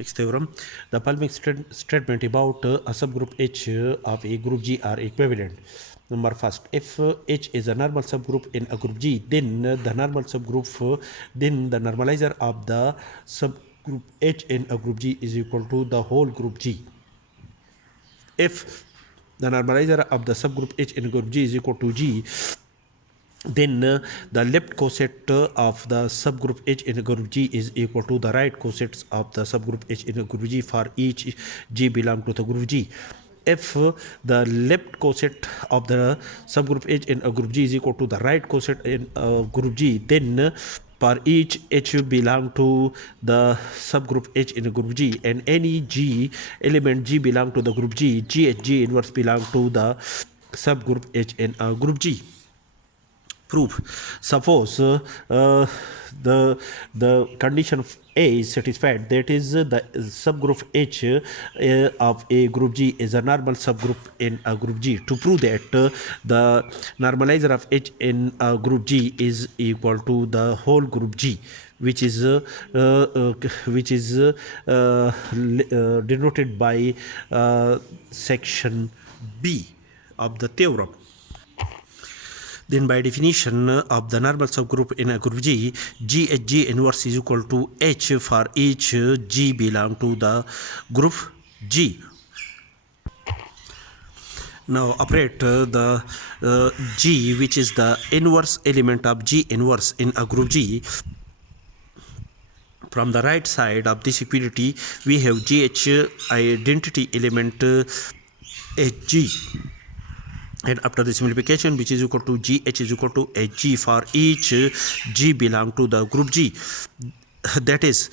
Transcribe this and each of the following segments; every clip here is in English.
Next theorem, the following statement about a subgroup H of a group G are equivalent. Number first, if H is a normal subgroup in a group G, then the normal subgroup, then the normalizer of the subgroup H in a group G is equal to the whole group G. If the normalizer of the subgroup H in group G is equal to G, then the left coset of the subgroup H in group G is equal to the right cosets of the subgroup H in group G for each G belong to the group G. If the left coset of the subgroup H in a group G is equal to the right coset in group G, then for each H belong to the subgroup H in a group G, and any G element G belong to the group G, G inverse belong to the subgroup H in a group G. Proof. Suppose the condition A is satisfied, that is the subgroup H of a group G is a normal subgroup in a group G. To prove that the normalizer of H in a group G is equal to the whole group G, which is denoted by section B of the theorem. Then by definition of the normal subgroup in a group G, G inverse is equal to H for each G belong to the group G. Now operate the G, which is the inverse element of G inverse in a group G. From the right side of this equality, we have GH identity element HG. And after the simplification, which is equal to GH is equal to HG for each G belong to the group G. That is,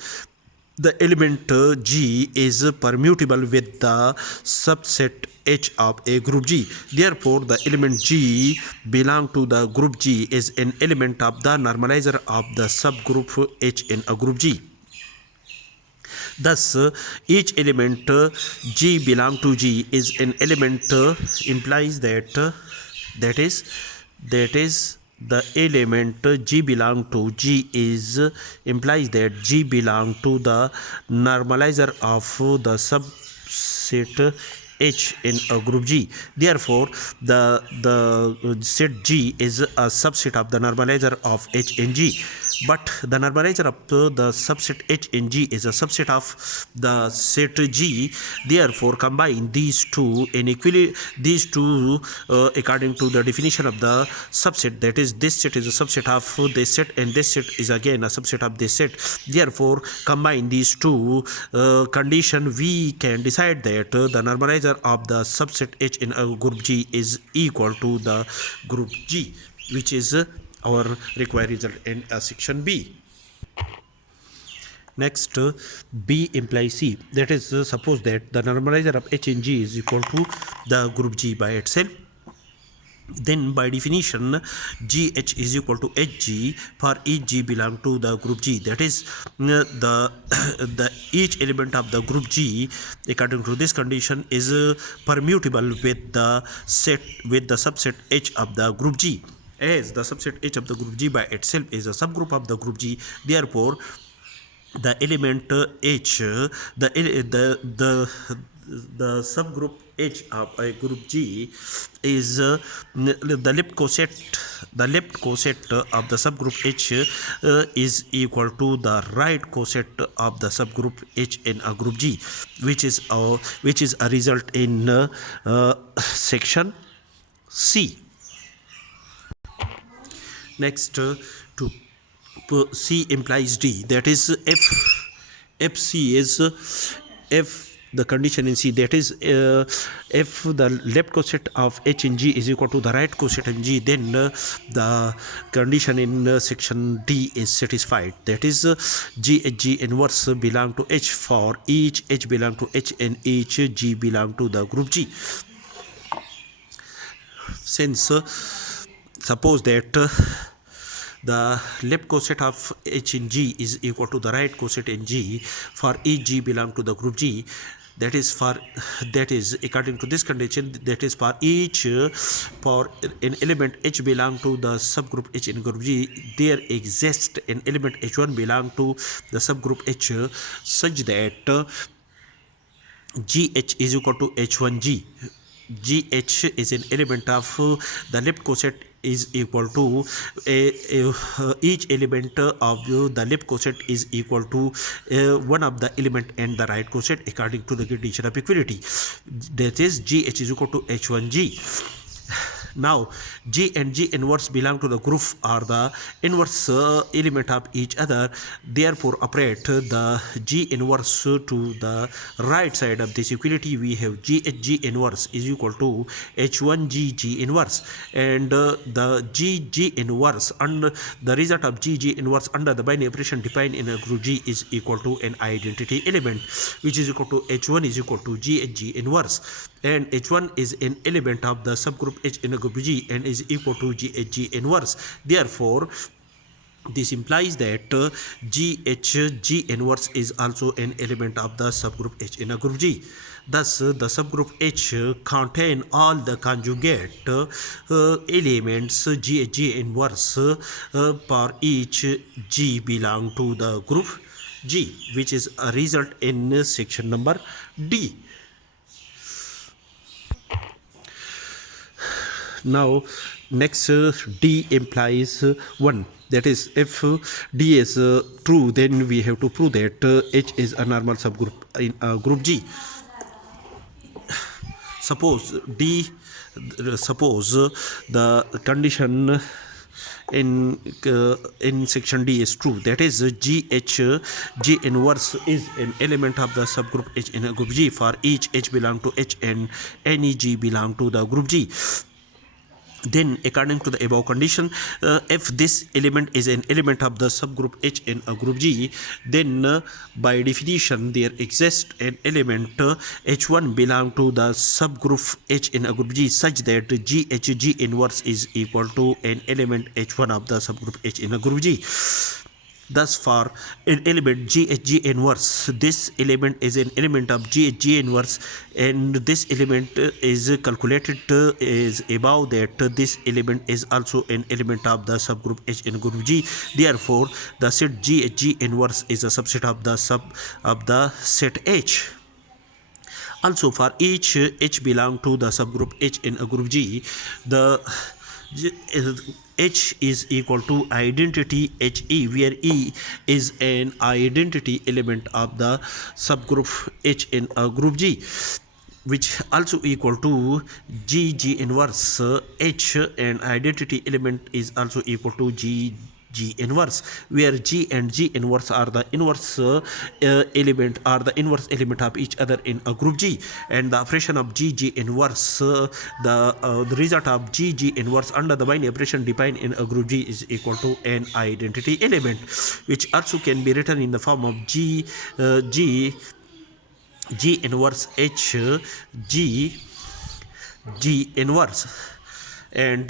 the element G is permutable with the subset H of a group G. Therefore, the element G belong to the group G is an element of the normalizer of the subgroup H in a group G. Thus, each element G belong to G is an element implies that the element G belong to G is implies that G belong to the normalizer of the subset H in a group G. Therefore, the set G is a subset of the normalizer of H in G. But the normalizer of the subset H in G is a subset of the set G. Therefore, combine these two according to the definition of the subset. That is, this set is a subset of this set, and this set is again a subset of this set. Therefore, combine these two condition, we can decide that the normalizer of the subset H in a group G is equal to the group G, which is our required result in section B. Next, B implies C. That is, suppose that the normalizer of H in G is equal to the group G by itself. Then by definition, GH is equal to HG for each G belong to the group G. That is, the each element of the group G according to this condition is permutable with the subset H of the group G. As the subset H of the group G by itself is a subgroup of the group G, therefore the element H, the subgroup H of a group G is the left coset of the subgroup H is equal to the right coset of the subgroup H in a group G, which is a result in section C. Next, to C implies D. That is, if the condition in C, that is, if the left coset of H in G is equal to the right coset in G, then the condition in section D is satisfied. That is, G inverse belong to H for each H belong to H and each G belong to the group G. Since suppose that the left coset of H in G is equal to the right coset in G for each G belong to the group G, that is according to this condition, that is for each for an element H belong to the subgroup H in group G, there exists an element H1 belong to the subgroup H such that GH is equal to H1G. GH is an element of the left coset is equal to each element of the left coset is equal to one of the element and the right coset according to the condition of equality. That is GH is equal to H1G. Now G and G inverse belong to the group are the inverse element of each other. Therefore operate the G inverse to the right side of this equality. We have G inverse is equal to H1G G inverse, and the G inverse under the result of G inverse under the binary operation defined in a group G is equal to an identity element, which is equal to H1 is equal to G inverse, and H1 is an element of the subgroup H in a group G and is equal to G inverse. Therefore this implies that G inverse is also an element of the subgroup H in a group G. Thus the subgroup H contain all the conjugate elements G inverse for each G belong to the group G, which is a result in section number D. Now next D implies 1, that is if D is true, then we have to prove that H is a normal subgroup in group G. Suppose the condition in section D is true, that is G inverse is an element of the subgroup H in a group G for each H belong to H and any G belong to the group G. Then according to the above condition, if this element is an element of the subgroup H in a group G, then by definition there exists an element H1 belong to the subgroup H in a group G such that G inverse is equal to an element H1 of the subgroup H in a group G. Thus for an element G inverse, this element is an element of G inverse, and this element is calculated is above that this element is also an element of the subgroup H in group G. Therefore the set G inverse is a subset of the set H. Also for each H belong to the subgroup H in a group G, the H is equal to identity HE, where E is an identity element of the subgroup H in a group G, which also equal to G inverse H, and identity element is also equal to G inverse, where G and G inverse are the inverse element of each other in a group G, and the operation of G inverse the result of G inverse under the binary operation defined in a group G is equal to an identity element, which also can be written in the form of G inverse H G inverse, and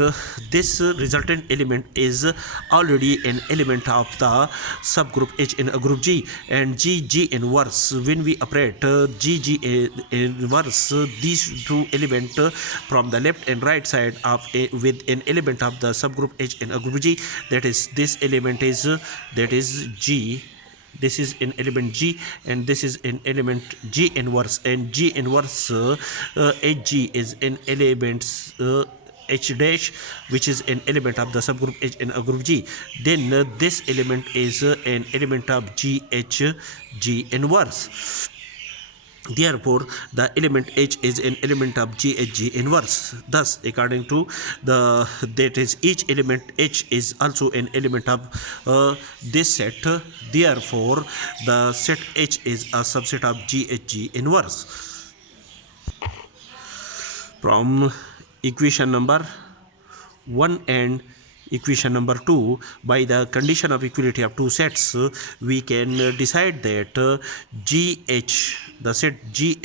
this resultant element is already an element of the subgroup H in a group G, and G inverse, when we operate G inverse these two elements from the left and right side of with an element of the subgroup H in a group G, that is this element is G. This is an element G, and this is an element G inverse, and G inverse HG is an element H dash, which is an element of the subgroup H in a group G. Then this element is an element of G inverse. Therefore the element H is an element of G inverse. Thus according to that is each element H is also an element of this set. Therefore the set H is a subset of G inverse. From equation number 1 and equation number 2, by the condition of equality of two sets, we can decide that the set G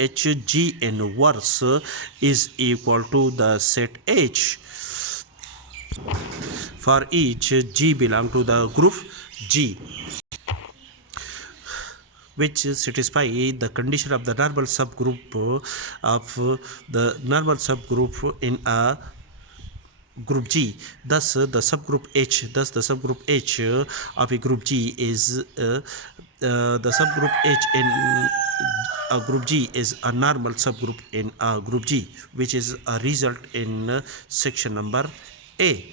inverse is equal to the set H for each G belong to the group G. which satisfy the condition of the normal subgroup of the normal subgroup in a group G. Thus, the subgroup H of a group G is the subgroup H in a group G is a normal subgroup in a group G, which is a result in section number A.